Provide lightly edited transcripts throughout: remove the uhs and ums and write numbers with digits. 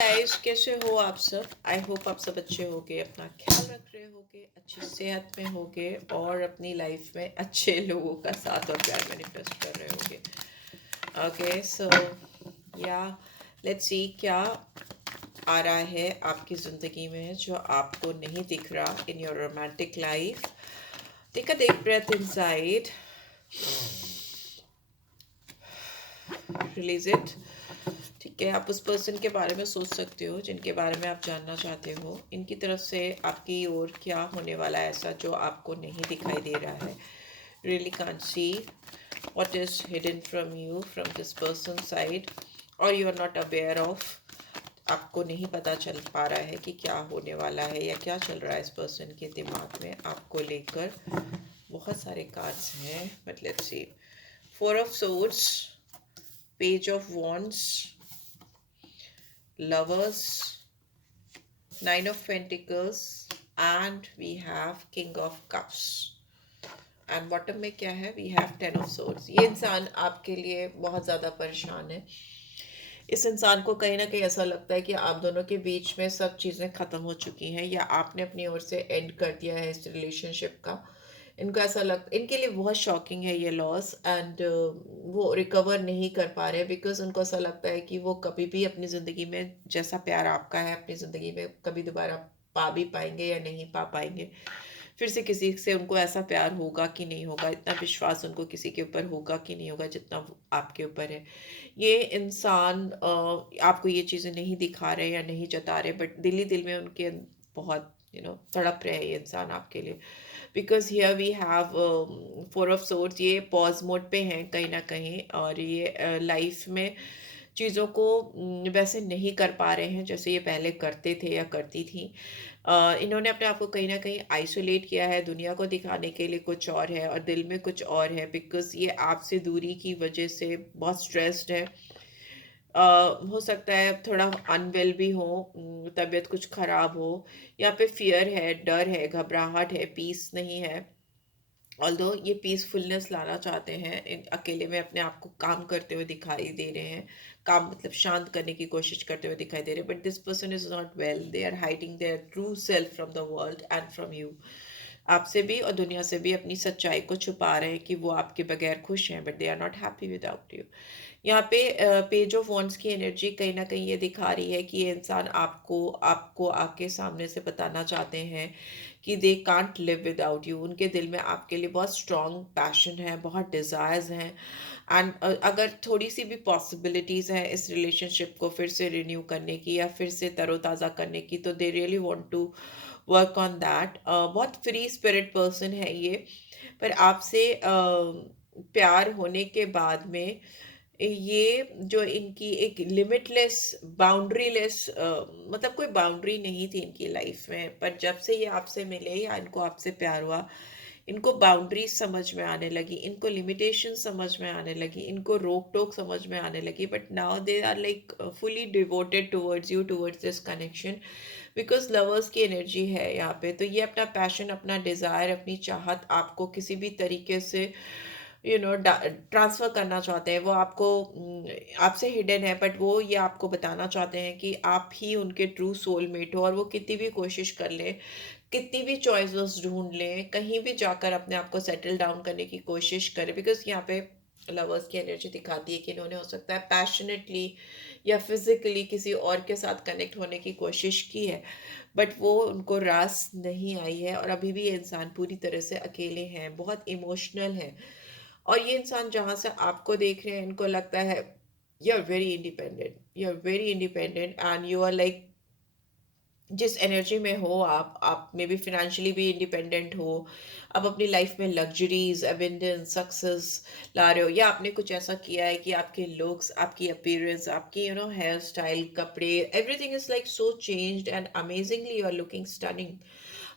Guys, कैसे हो आप सब? आई होप आप सब अच्छे होगे, अपना ख्याल रख रहे होगे, अच्छी सेहत में होगे और अपनी लाइफ में अच्छे लोगों का साथ और प्यार मैनिफेस्ट कर रहे होगे। ओके, सो या लेट्स सी क्या आ रहा है आपकी ज़िंदगी में जो आपको नहीं दिख रहा in your romantic life. Take a deep breath inside, release it. ठीक है, आप उस पर्सन के बारे में सोच सकते हो जिनके बारे में आप जानना चाहते हो। इनकी तरफ से आपकी ओर क्या होने वाला है ऐसा जो आपको नहीं दिखाई दे रहा है। Really can't see what is hidden from you from this person side, और you are not aware of. आपको नहीं पता चल पा रहा है कि क्या होने वाला है या क्या चल रहा है इस पर्सन के दिमाग में आपको लेकर। बहुत सारे कार्ड्स हैं, but let's see. Four of swords, page of wands, lovers, nine of pentacles, and we have king of cups. And bottom में क्या है? We have ten of swords. ये इंसान आपके लिए बहुत ज़्यादा परेशान है। इस इंसान को कहीं ना कहीं ऐसा लगता है कि आप दोनों के बीच में सब चीज़ें ख़त्म हो चुकी हैं या आपने अपनी ओर से एंड कर दिया है इस रिलेशनशिप का। इनको ऐसा इनके लिए बहुत शॉकिंग है ये लॉस, एंड वो रिकवर नहीं कर पा रहे बिकॉज उनको ऐसा लगता है कि वो कभी भी अपनी ज़िंदगी में जैसा प्यार आपका है अपनी ज़िंदगी में कभी दोबारा पा भी पाएंगे या नहीं पा पाएंगे। फिर से किसी से उनको ऐसा प्यार होगा कि नहीं होगा, इतना विश्वास उनको किसी के ऊपर होगा कि नहीं होगा जितना आपके ऊपर है। ये इंसान आपको ये चीज़ें नहीं दिखा रहे या नहीं जता रहे, बट दिल ही दिल में उनके बहुत तड़प रहे हैं ये इंसान आपके लिए। Because here we have four of swords. ये पॉज मोड पे हैं कहीं ना कहीं, और ये लाइफ में चीज़ों को वैसे नहीं कर पा रहे हैं जैसे ये पहले करते थे या करती थी। इन्होंने अपने आप को कहीं ना कहीं आइसोलेट किया है, दुनिया को दिखाने के लिए कुछ और है और दिल में कुछ और है। बिकॉज ये आपसे दूरी की वजह से बहुत स्ट्रेस्ड है। हो सकता है थोड़ा अनवेल भी हो, तबीयत कुछ खराब हो, या पे फियर है, डर है, घबराहट है, पीस नहीं है। ऑल्दो ये पीसफुलनेस लाना चाहते हैं, अकेले में अपने आप को काम करते हुए दिखाई दे रहे हैं। काम मतलब शांत करने की कोशिश करते हुए दिखाई दे रहे हैं, but this person is not well. They are hiding their true self from the world and from you. आपसे भी और दुनिया से भी अपनी सच्चाई को छुपा रहे हैं कि वो आपके बगैर खुश हैं, but they are not happy without you. यहाँ पे पेज ऑफ वॉन्ड्स की एनर्जी कहीं ना कहीं ये दिखा रही है कि ये इंसान आपको आपको आके सामने से बताना चाहते हैं कि they can't live without you. उनके दिल में आपके लिए बहुत स्ट्रॉन्ग पैशन है, बहुत डिज़ायर्स हैं, एंड अगर थोड़ी सी भी पॉसिबिलिटीज़ हैं इस रिलेशनशिप को फिर से रिन्यू करने की या फिर से तरोताज़ा करने की, तो they really want to work on that. बहुत फ्री स्पिरिट पर्सन है ये, पर आपसे प्यार होने के बाद में ये जो इनकी एक लिमिटलेस बाउंड्रीलेस, मतलब कोई बाउंड्री नहीं थी इनकी लाइफ में, पर जब से ये आपसे मिले या इनको आपसे प्यार हुआ, इनको बाउंड्रीज समझ में आने लगी, इनको लिमिटेशन समझ में आने लगी, इनको रोक टोक समझ में आने लगी। But now they are like fully devoted towards you, towards this connection. Because lovers की एनर्जी है यहाँ पे, तो ये अपना पैशन, अपना डिज़ायर, अपनी चाहत आपको किसी भी तरीके से ट्रांसफ़र करना चाहते हैं। वो आपको आपसे हिडन है, बट वो ये आपको बताना चाहते हैं कि आप ही उनके ट्रू सोलमेट हो, और वो कितनी भी कोशिश कर लें, कितनी भी चॉइसेस ढूंढ लें, कहीं भी जाकर अपने आप को सेटल डाउन करने की कोशिश करें। बिकॉज यहाँ पे लवर्स की एनर्जी दिखाती है कि इन्होंने हो सकता है पैशनेटली या फिजिकली किसी और के साथ कनेक्ट होने की कोशिश की है, बट वो उनको रास नहीं आई है, और अभी भी ये इंसान पूरी तरह से अकेले हैं, बहुत इमोशनल हैं। और ये इंसान जहाँ से आपको देख रहे हैं, इनको लगता है you are very independent, you are very independent, and you are like जिस एनर्जी में हो आप मे बी फिनेंशियली भी इंडिपेंडेंट हो, आप अपनी लाइफ में लग्जरीज, एबेंडेंस, सक्सेस ला रहे हो, या आपने कुछ ऐसा किया है कि आपके लुक्स, आपकी अपीयरेंस, आपकी हेयर स्टाइल, कपड़े, everything is like so changed and amazingly you are looking stunning.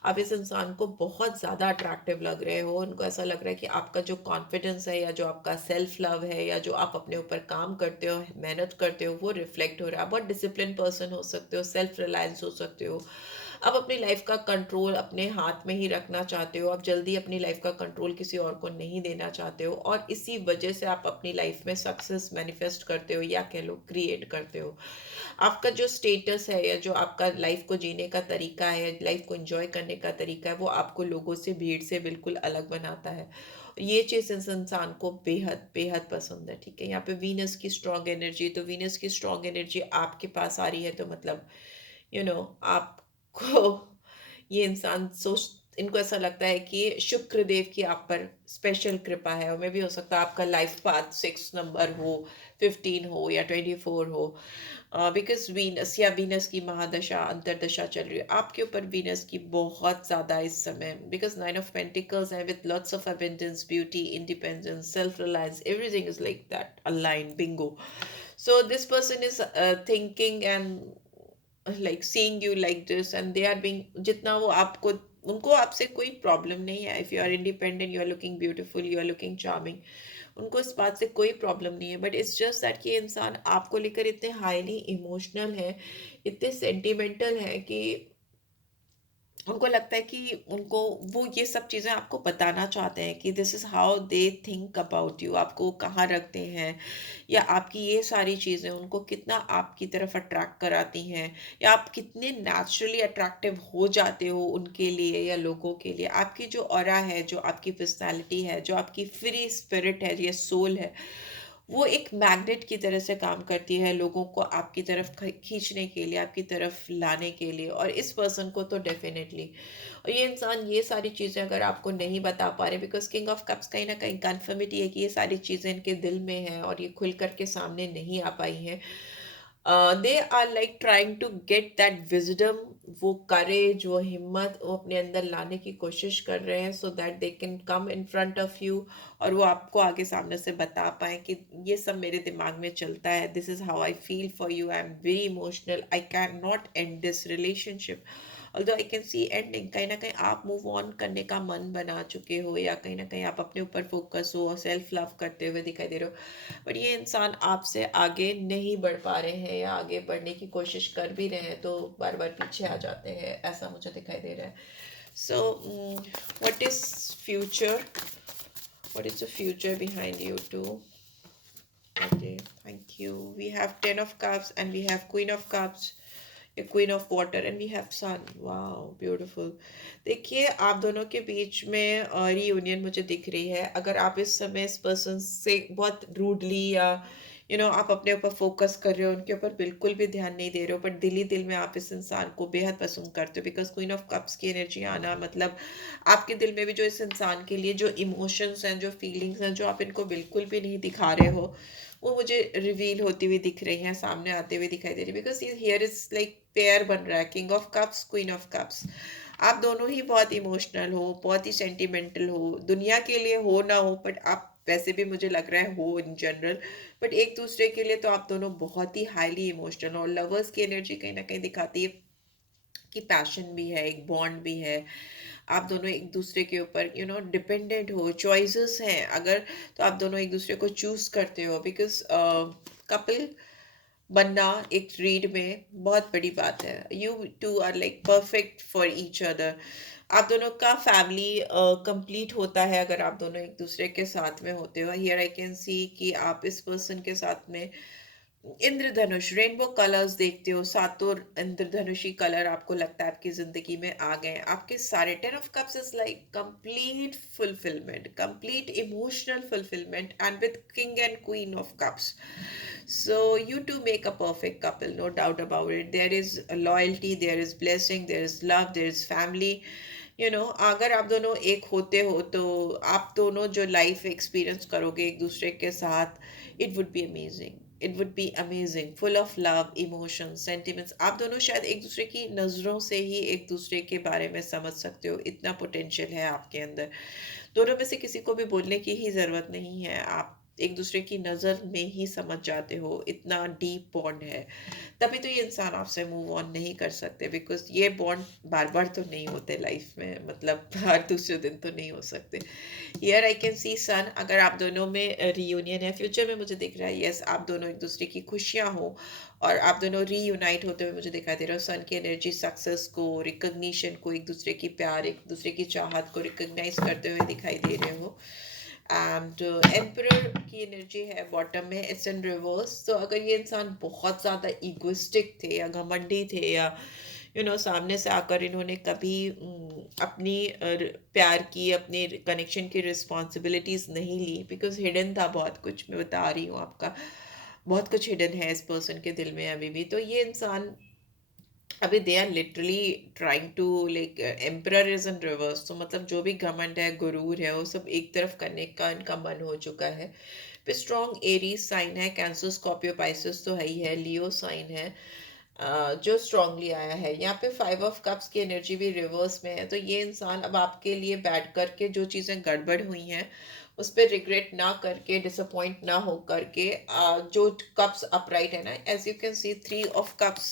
आप इस इंसान को बहुत ज़्यादा अट्रैक्टिव लग रहे हो। उनको ऐसा लग रहा है कि आपका जो कॉन्फिडेंस है या जो आपका सेल्फ लव है या जो आप अपने ऊपर काम करते हो, मेहनत करते हो, वो रिफ्लेक्ट हो रहा है। बहुत डिसिप्लिन पर्सन हो सकते हो, सेल्फ रिलायंस हो सकते हो, आप अपनी लाइफ का कंट्रोल अपने हाथ में ही रखना चाहते हो, आप जल्दी अपनी लाइफ का कंट्रोल किसी और को नहीं देना चाहते हो, और इसी वजह से आप अपनी लाइफ में सक्सेस मैनिफेस्ट करते हो या कह लो क्रिएट करते हो। आपका जो स्टेटस है या जो आपका लाइफ को जीने का तरीका है, लाइफ को एंजॉय करने का तरीका है, वो आपको लोगों से, भीड़ से बिल्कुल अलग बनाता है। ये चीज़ इस इंसान को बेहद बेहद पसंद है। ठीक है, यहाँ पे वीनस की स्ट्रॉन्ग एनर्जी, तो वीनस की स्ट्रॉन्ग एनर्जी आपके पास आ रही है, तो मतलब आपको ये इंसान सोच, इनको ऐसा लगता है कि शुक्र देव की आप पर स्पेशल कृपा है, और मे भी हो सकता है आपका लाइफ पाथ 6 नंबर हो, 15 हो या 24 हो, बिकॉज वीनस या वीनस की महादशा अंतरदशा चल रही है आपके ऊपर, वीनस की बहुत ज़्यादा इस समय, बिकॉज 9 of Pentacles है with lots of abundance, beauty, independence, self reliance, everything is like that align, Bingo. So this person is thinking and like seeing you like this, and they are being, जितना वो आपको, उनको आपसे कोई problem नहीं है. If you are independent, you are looking beautiful, you are looking charming, उनको इस बात से कोई प्रॉब्लम नहीं है. बट इट्स जस्ट दैट कि ये इंसान आपको लेकर इतने हाईली इमोशनल है, इतने सेंटिमेंटल है, कि उनको लगता है कि उनको, वो ये सब चीज़ें आपको बताना चाहते हैं कि this is how they think about you, आपको कहाँ रखते हैं, या आपकी ये सारी चीज़ें उनको कितना आपकी तरफ अट्रैक्ट कराती हैं, या आप कितने नेचुरली अट्रैक्टिव हो जाते हो उनके लिए या लोगों के लिए. आपकी जो ऑरा है, जो आपकी पर्सनैलिटी है, जो आपकी फ्री स्पिरिट है, ये सोल है, वो एक मैग्नेट की तरह से काम करती है लोगों को आपकी तरफ खींचने के लिए, आपकी तरफ लाने के लिए. और इस पर्सन को तो डेफिनेटली, और ये इंसान ये सारी चीज़ें अगर आपको नहीं बता पा रहे, बिकॉज किंग ऑफ कप्स कहीं ना कहीं कन्फर्मिटी है कि ये सारी चीज़ें इनके दिल में हैं और ये खुल करके सामने नहीं आ पाई हैं. They are like trying to get that wisdom, वो करेज, वो हिम्मत वो अपने अंदर लाने की कोशिश कर रहे हैं, so that they can come in front of you, और वो आपको आगे सामने से बता पाए कि ये सब मेरे दिमाग में चलता है, this is how I feel for you, I am very emotional, I can not and this relationship. Although I can see ending, कहीं ना कहीं आप मूव ऑन करने का मन बना चुके हो, या कहीं ना कहीं आप अपने ऊपर फोकस हो, सेल्फ लव करते हुए दिखाई दे रहे हो. बट ये इंसान आपसे आगे नहीं बढ़ पा रहे हैं, या आगे बढ़ने की कोशिश कर भी रहे हैं तो बार बार पीछे आ जाते हैं, ऐसा मुझे दिखाई दे रहा है. So what is future, what is the future behind you too? Okay, thank you. We have 10 of cups and we have queen of cups, a queen of water, and we have sun. Wow, beautiful. देखिए, आप दोनों के बीच में reunion मुझे दिख रही है. अगर आप इस समय इस पर्सन से बहुत रूडली या आप अपने ऊपर फोकस कर रहे हो, उनके ऊपर बिल्कुल भी ध्यान नहीं दे रहे हो, बट दिल ही दिल में आप इस इंसान को बेहद पसंद करते हो, बिकॉज क्वीन ऑफ कप्स की एनर्जी आना मतलब आपके दिल में भी जो इस इंसान के लिए जो इमोशंस हैं, जो फीलिंग्स हैं, जो आप इनको बिल्कुल भी नहीं दिखा रहे हो, वो मुझे रिवील होती हुई दिख रही हैं, सामने आते हुए दिखाई दे रही है. Because here is like pair बन रहा है, king of cups, queen of cups. आप दोनों ही बहुत इमोशनल हो, बहुत ही सेंटिमेंटल हो, दुनिया के लिए हो ना हो, बट आप वैसे भी मुझे लग रहा है हो इन जनरल, बट एक दूसरे के लिए तो आप दोनों बहुत ही हाईली इमोशनल हो. और लवर्स की एनर्जी कहीं ना कहीं दिखाती है कि पैशन भी है, एक बॉन्ड भी है, आप दोनों एक दूसरे के ऊपर डिपेंडेंट हो, चॉइसेस हैं अगर, तो आप दोनों एक दूसरे को चूज करते हो, बिकॉज कपल बनना एक रीड में बहुत बड़ी बात है. You two are like perfect for each other. आप दोनों का फैमिली कंप्लीट होता है अगर आप दोनों एक दूसरे के साथ में होते हो. हियर आई कैन सी कि आप इस पर्सन के साथ में इंद्रधनुष, रेनबो कलर्स देखते हो, सातों इंद्रधनुषी कलर आपको लगता है आपकी जिंदगी में आ गए. आपके सारे 10 of cups is like complete fulfilment, complete emotional fulfilment, and with king and queen of cups. So you two make a perfect couple, no doubt about it. There is a loyalty, there is blessing, there is love, there is family. अगर आप दोनों एक होते हो तो आप दोनों जो लाइफ एक्सपीरियंस करोगे एक दूसरे के साथ, it would be amazing, it would be amazing, full of love, emotion, sentiments. आप दोनों शायद एक दूसरे की नज़रों से ही एक दूसरे के बारे में समझ सकते हो, इतना पोटेंशियल है आपके अंदर. दोनों में से किसी को भी बोलने की ही ज़रूरत नहीं है, आप एक दूसरे की नज़र में ही समझ जाते हो, इतना डीप बॉन्ड है, तभी तो ये इंसान आपसे मूव ऑन नहीं कर सकते, बिकॉज ये बॉन्ड बार बार तो नहीं होते लाइफ में, मतलब हर दूसरे दिन तो नहीं हो सकते। हियर आई कैन सी सन, अगर आप दोनों में रीयूनियन है फ्यूचर में, मुझे दिख रहा है यस आप दोनों एक दूसरे की खुशियाँ हो और आप दोनों रीयूनाइट होते हुए मुझे दिखाई दे रहा है। सन की एनर्जी सक्सेस को, रिकग्निशन को, एक दूसरे की प्यार, एक दूसरे की चाहत को रिकग्नाइज करते हुए दिखाई दे रहे हो। एंड एम्परर की एनर्जी है बॉटम में, इट्स इन रिवर्स। तो अगर ये इंसान बहुत ज़्यादा इगोइस्टिक थे या घमंडी थे या सामने से आकर इन्होंने कभी अपनी प्यार की, अपने कनेक्शन की रिस्पॉन्सिबिलिटीज नहीं ली, बिकॉज हिडन था बहुत कुछ, मैं बता रही हूँ आपका बहुत कुछ हिडन है इस पर्सन के दिल में अभी भी। तो ये इंसान अभी they are literally trying to like, emperor is in reverse, तो मतलब जो भी घमंड है, गुरूर है, वो सब एक तरफ करने का इनका मन हो चुका है। फिर स्ट्रॉन्ग एरीज साइन है, कैंसर स्कॉर्पियो पाइसेस तो है ही है, लियो साइन है जो स्ट्रांगली आया है। यहाँ पे 5 ऑफ कप्स की एनर्जी भी रिवर्स में है, तो ये इंसान अब आपके लिए बैठ करके जो चीज़ें गड़बड़ हुई हैं उस पर रिग्रेट ना करके, डिसअपॉइंट ना हो करके, जो कप्स अपराइट है ना, as you can see 3 of cups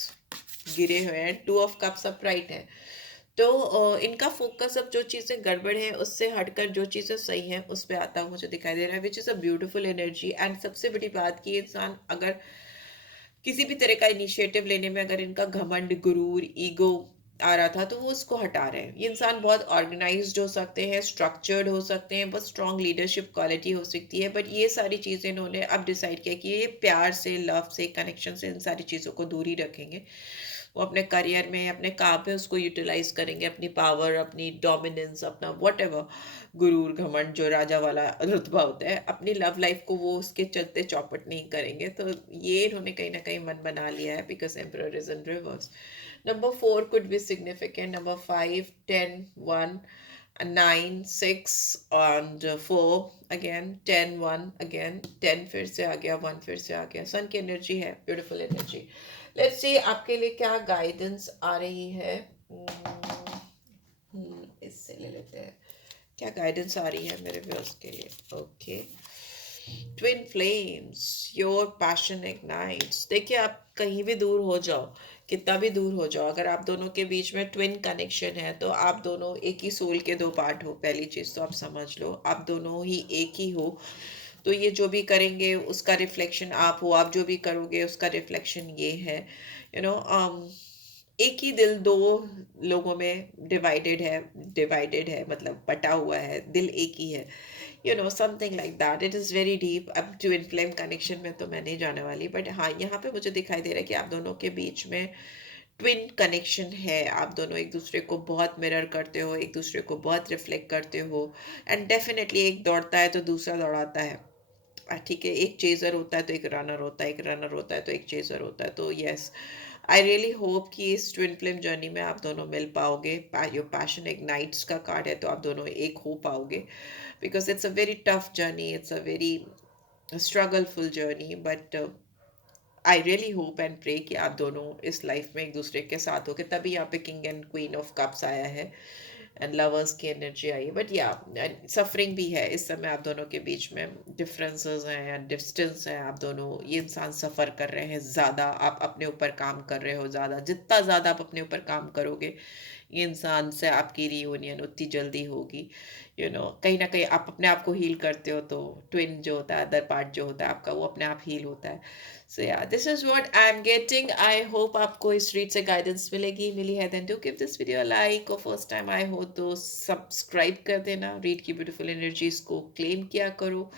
गिरे हुए हैं, 2 ऑफ कप्स अपराइट है। तो इनका फोकस अब जो चीज़ें गड़बड़ हैं उससे हटकर जो चीज़ें सही हैं उस पर आता हुआ मुझे दिखाई दे रहा है, which is a beautiful energy. And सबसे बड़ी बात कि इंसान अगर किसी भी तरह का इनिशिएटिव लेने में अगर इनका घमंड, गुरूर, ईगो आ रहा था तो वो उसको हटा रहे हैं। ये इंसान बहुत ऑर्गेनाइज्ड हो सकते हैं, स्ट्रक्चर्ड हो सकते हैं, बहुत स्ट्रॉन्ग लीडरशिप क्वालिटी हो सकती है, बट ये सारी चीज़ें इन्होंने अब डिसाइड किया कि ये प्यार से, लव से, कनेक्शन से इन सारी चीज़ों को दूर ही रखेंगे। वो अपने करियर में, अपने काम पे उसको यूटिलाइज करेंगे, अपनी पावर, अपनी डोमिनेंस, अपना वट एवर, गुरूर, घमंड जो राजा वाला रुतबा होता है, अपनी लव लाइफ को वो उसके चलते चौपट नहीं करेंगे। तो ये इन्होंने कहीं ना कहीं मन बना लिया है, because emperor is in reverse. Number 4 could be significant, number 5, 10, 1, 9, 6 and 4 again, 10, 1 again, 10 फिर से आ गया, 1 फिर से आ गया। सन की एनर्जी है, ब्यूटीफुल एनर्जी। लेट्स सी आपके लिए क्या गाइडेंस आ रही है। इससे ले लेते हैं क्या गाइडेंस आ रही है मेरे व्यूअर्स के लिए। Okay, twin flames, your passion ignites. देखिए आप कहीं भी दूर हो जाओ, कितना भी दूर हो जाओ, अगर आप दोनों के बीच में ट्विन कनेक्शन है तो आप दोनों एक ही सोल के 2 पार्ट हो। पहली चीज़ तो आप समझ लो, आप दोनों ही एक ही हो। तो ये जो भी करेंगे उसका रिफ्लेक्शन आप हो, आप जो भी करोगे उसका रिफ्लेक्शन ये है। यू नो एक ही दिल दो लोगों में डिवाइडेड है मतलब बटा हुआ है, दिल एक ही है, something like that. It is very deep. अब ट्विन फ्लेम कनेक्शन में तो मैं नहीं जाने वाली, बट हाँ यहाँ पे मुझे दिखाई दे रहा है कि आप दोनों के बीच में ट्विन कनेक्शन है। आप दोनों एक दूसरे को बहुत मिरर करते हो, एक दूसरे को बहुत रिफ्लेक्ट करते हो, एंड डेफिनेटली एक दौड़ता है तो दूसरा दौड़ाता है। ठीक है, एक चेजर होता है तो एक रनर होता है, एक रनर होता है तो एक चेजर होता है। तो यस, आई रियली होप कि इस ट्विन फ्लेम जर्नी में आप दोनों मिल पाओगे। योर पैशन इग्नाइट्स का कार्ड है, तो आप दोनों एक हो पाओगे, because it's a very tough journey, it's a very struggleful journey, but I really hope and pray कि आप दोनों इस लाइफ में एक दूसरे के साथ हो, कि तभी यहाँ पे king and queen of cups आया है एंड लवर्स की एनर्जी आई है। बट या सफरिंग भी है इस समय, आप दोनों के बीच में डिफरेंसेस हैं या डिस्टेंस है। आप दोनों, ये इंसान सफ़र कर रहे हैं ज़्यादा, आप अपने ऊपर काम कर रहे हो ज़्यादा। जितना ज़्यादा आप अपने ऊपर काम करोगे, ये इंसान से आपकी रियूनियन उतनी जल्दी होगी। कहीं ना कहीं आप अपने आप को हील करते हो, तो ट्विन जो होता है, अदर पार्ट जो होता है आपका, वो अपने आप हील होता है। So yeah this is what I am getting. I hope आपको इस रीड से गाइडेंस मिली है, then do give this video like, और फर्स्ट टाइम आई हो तो सब्सक्राइब कर देना। रीड की ब्यूटीफुल एनर्जीज को क्लेम किया करो,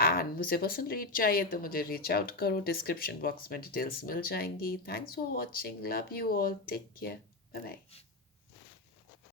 एंड मुझे पर्सनल रीड चाहिए तो मुझे रीच आउट करो, डिस्क्रिप्शन बॉक्स में डिटेल्स मिल जाएंगी। Thanks for watching, love you all, take care, bye bye.